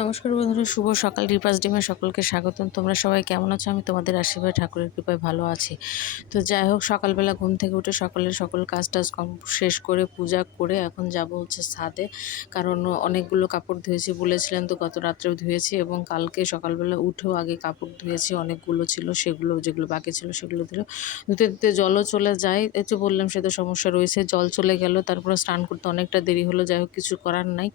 নমস্কার বন্ধুরা, শুভ সকাল। রিপাস ডিমে সকলকে স্বাগতম। তোমরা সবাই কেমন আছো? আমি তোমাদের আশীর্বাদ ঠাকুরের কৃপায় ভালো আছি। তো যাই হোক, সকালবেলা ঘুম থেকে উঠে সকল কাজ টাজ শেষ করে পূজা করে এখন যাব হচ্ছে ছাদে। কারণ অনেকগুলো কাপড় ধুয়েছি, বলেছিলাম তো গত রাত্রেও ধুয়েছি, এবং কালকে সকালবেলা উঠেও আগে কাপড় ধুয়েছি। অনেকগুলো ছিল, সেগুলো যেগুলো বাকি ছিল সেগুলো ধুতে ধুতে জলও চলে যায়। এই তো বললাম, সে তো সমস্যা রয়েছে। জল চলে গেল, তারপরে স্নান করতে অনেকটা দেরি হলো। যাই হোক, কিছু করার নাই।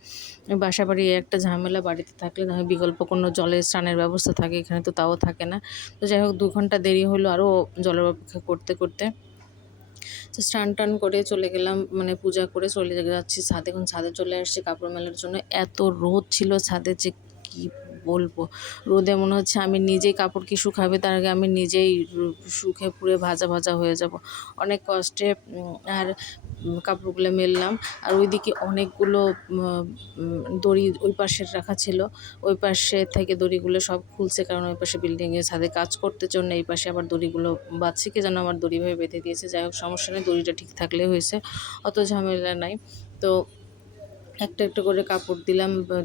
বাসা বাড়ি একটা ঝামেলা, বাড়িতে থাকলে না হয় বিকল্প কোনো জলের স্নানের ব্যবস্থা থাকে, এখানে তো তাও থাকে না। তো যাই হোক, 2 ঘন্টা দেরি হলো আরও জলের অপেক্ষা করতে করতে। তো স্নান টান করে চলে গেলাম, মানে পূজা করে চলে যাচ্ছি ছাদে। এখন ছাদে চলে আসছি কাপড় মেলার জন্য। এত রোদ ছিল ছাদে যে কি বলবো। রোদে মনে হচ্ছে আমি নিজেই কাপড় কি শুকাবে, তার আগে আমি নিজেই শুকে পুড়ে ভাজা ভাজা হয়ে যাব। অনেক কষ্টে আর কাপড়গুলো মেললাম। আর ওইদিকে অনেকগুলো দড়ি ওই পাশের রাখা ছিল, ওই পাশে থেকে দড়িগুলো সব খুলছে, কারণ ওই পাশে বিল্ডিংয়ে ছাদে কাজ করতে জন্য এই পাশে আবার দড়িগুলো বাঁধছে, কি যেন আমার দড়িভাবে বেঁধে দিয়েছে। যাই হোক, সমস্যা নেই, দড়িটা ঠিক থাকলে হয়েছে, অত ঝামেলা নাই। তো একটা একটা করে কাপড়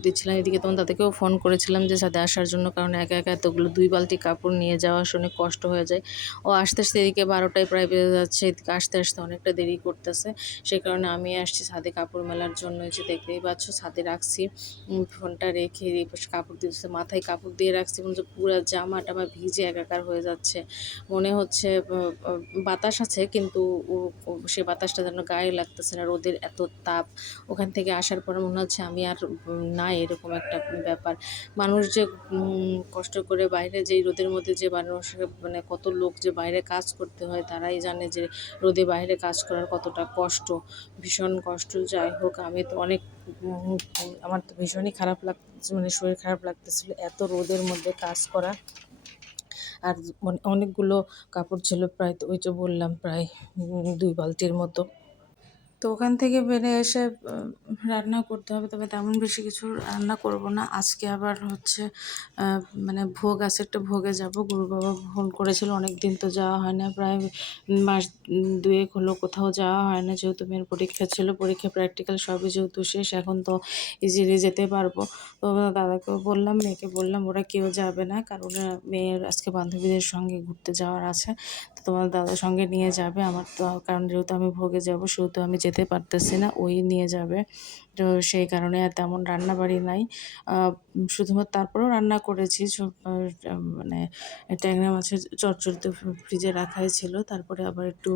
দিচ্ছিলাম। এদিকে তখন তাদেরকেও ফোন করেছিলাম যে ছাদে আসার জন্য, কারণ একা একা এতগুলো 2 বালতি কাপড় নিয়ে যাওয়া অনেক কষ্ট হয়ে যায়। ও আস্তে আস্তে এদিকে 12টায় প্রায় বেজে যাচ্ছে, এদিকে আসতে আসতে অনেকটা দেরি করতেছে। সে কারণে আমি আসছি ছাদে কাপড় মেলার জন্য। যে দেখতেই পাচ্ছ, ছাদে রাখছি ফোনটা রেখে, এই পাশে কাপড় দিচ্ছে, মাথায় কাপড় দিয়ে রাখছি, মনে হচ্ছে পুরো জামা টামা ভিজে একাকার হয়ে যাচ্ছে। মনে হচ্ছে বাতাস আছে, কিন্তু সে বাতাসটা যেন গায়ে লাগতেছে না, রোদের এত তাপ। ওখান থেকে আসার পরে মনে হচ্ছে আমি আর না, এরকম একটা ব্যাপার। মানুষ যে কষ্ট করে বাইরে, যেই রোদের মধ্যে যে মানুষ, মানে কত লোক যে বাইরে কাজ করতে হয়, তারাই জানে যে রোদে বাইরে কাজ করার কতটা কষ্ট, ভীষণ কষ্ট। যাই হোক, আমি তো অনেক আমার তো ভীষণই খারাপ লাগতেছে, মানে শরীর খারাপ লাগতেছিল এত রোদের মধ্যে কাজ করা। আর অনেকগুলো কাপড় ছিল, প্রায় তো ওই যে বললাম প্রায় 2 বালতির মতো। তো ওখান থেকে বেরিয়ে এসে রান্না করতে হবে, তবে তেমন বেশি কিছু রান্না করব না আজকে। আবার হচ্ছে মানে ভোগ আছে, একটা ভোগে যাব। গুরু বাবা ফোন করেছিল, অনেক দিন তো যাওয়া হয় না, প্রায় মাস 2 হলো কোথাও যাওয়া হয় না, যেহেতু মেয়ের পরীক্ষা ছিল, পরীক্ষা প্র্যাকটিক্যাল সবই যেহেতু শেষ, এখন তো ইজিলি যেতে পারবো। তো দাদাকেও বললাম, মেয়েকে বললাম, ওরা কেউ যাবে না, কারণ মেয়ের আজকে বান্ধবীদের সঙ্গে ঘুরতে যাওয়ার আছে। তো তোমার দাদার সঙ্গে নিয়ে যাবে আমার তো, কারণ যেহেতু আমি ভোগে যাব সেহেতু আমি যেতে পারতেছি না, ওই নিয়ে যাবে। তো সেই কারণে আর তেমন রান্নাবাড়ি নাই। শুধুমাত্র তারপরেও রান্না করেছি সব, মানে ট্যাংরা মাছের চচ্চড়ি তো ফ্রিজে রাখাই ছিল, তারপরে আবার একটু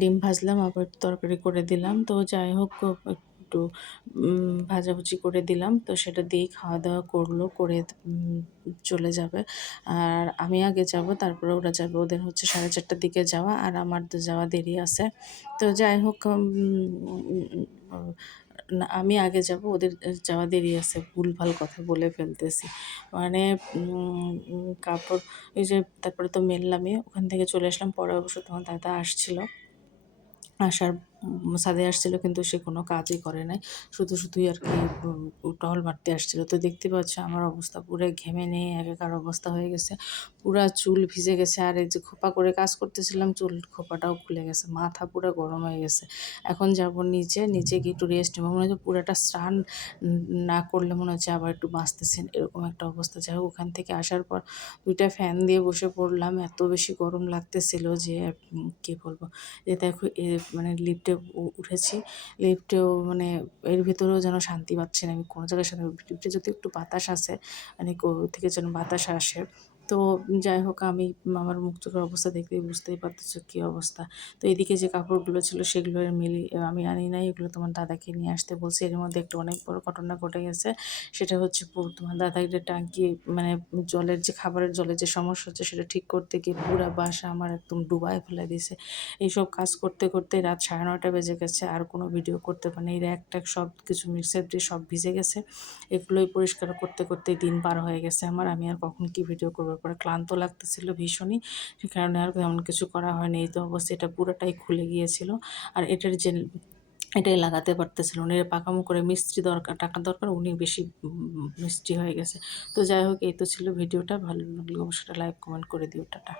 ডিম ভাজলাম, আবার একটু তরকারি করে দিলাম। তো যাই হোক, একটু ভাজাভুজি করে দিলাম, তো সেটা দিয়েই খাওয়া দাওয়া করলো, করে চলে যাবে। আর আমি আগে যাব, তারপরে ওরা যাবে। ওদের হচ্ছে 4:30টার দিকে যাওয়া, আর আমার তো যাওয়া দেরি আছে। তো যাই হোক, না, আমি আগে যাব, ওদের যাওয়া দেরি আছে। ভুলভাল কথা বলে ফেলতেছি, মানে কাপড় ওই যে তারপরে তো মেললামই, ওখান থেকে চলে আসলাম। পরে অবশ্য তখন দাদা আসছিল, আসার ছাদে আসছিল, কিন্তু সে কোনো কাজই করে নাই, শুধুই আর কি টহল মারতে আসছিল। তো দেখতে পাচ্ছ আমার অবস্থা, পুরো ঘেমে নিয়ে একাকার অবস্থা হয়ে গেছে, পুরা চুল ভিজে গেছে। আর এই যে খোপা করে কাজ করতেছিলাম, চুল খোপাটাও খুলে গেছে, মাথা পুরো গরম হয়ে গেছে। এখন যাব নিচে গিয়ে একটু রেস্ট নেবো। মনে হচ্ছে পুরাটা স্নান না করলে মনে হচ্ছে আবার একটু বাঁচতেছেন, এরকম একটা অবস্থা। যাই হোক, ওখান থেকে আসার পর 2টা ফ্যান দিয়ে বসে পড়লাম, এত বেশি গরম লাগতেছিল যে কী বলবো। যে দেখো, মানে লিফটে উঠেছি, লিফটেও মানে এর ভিতরেও যেন শান্তি পাচ্ছি না আমি কোনো জায়গায়। সাথে লিফটে যদি একটু বাতাস আসে, মানে থেকে যেন বাতাস আসে। তো যাই হোক, আমি আমার মুখ চোখের অবস্থা দেখলেই বুঝতেই পারতেছো কী অবস্থা। তো এদিকে যে কাপড়গুলো ছিল সেগুলো আমি আনি নাই, এগুলো তোমার দাদাকে নিয়ে আসতে বলছি। এর মধ্যে একটা অনেক বড় ঘটনা ঘটে গেছে, সেটা হচ্ছে তোমার দাদাকে টাঙ্কি, মানে জলের যে খাবারের জলের যে সমস্যা হচ্ছে সেটা ঠিক করতে গিয়ে পুরা বাসা আমার একদম ডুবায় ফেলে দিয়েছে। এইসব কাজ করতে করতে রাত 9:30 বেজে গেছে, আর কোনো ভিডিও করতে পারিনি। এই র্যাক ট্যাক সব কিছু মিক্সার দিয়ে সব ভিজে গেছে, এগুলোই পরিষ্কার করতে করতে দিন পার হয়ে গেছে আমার। আমি আর কখন কি ভিডিও করবো, পরে ক্লান্ত লাগতেছিল ভীষণই, সে কারণে আর তেমন কিছু করা হয়নি। এই তো অবস্থা, এটা পুরোটাই খুলে গিয়েছিল। আর এটাই লাগাতে পারতেছিল না, এর পাকামো করে মিস্ত্রি দরকার, টাকা দরকার, উনি বেশি মিস্ত্রি হয়ে গেছে। তো যাই হোক, এই তো ছিল ভিডিওটা। ভালো লাগলে অবশ্যই লাইক কমেন্ট করে দিও। টাটা।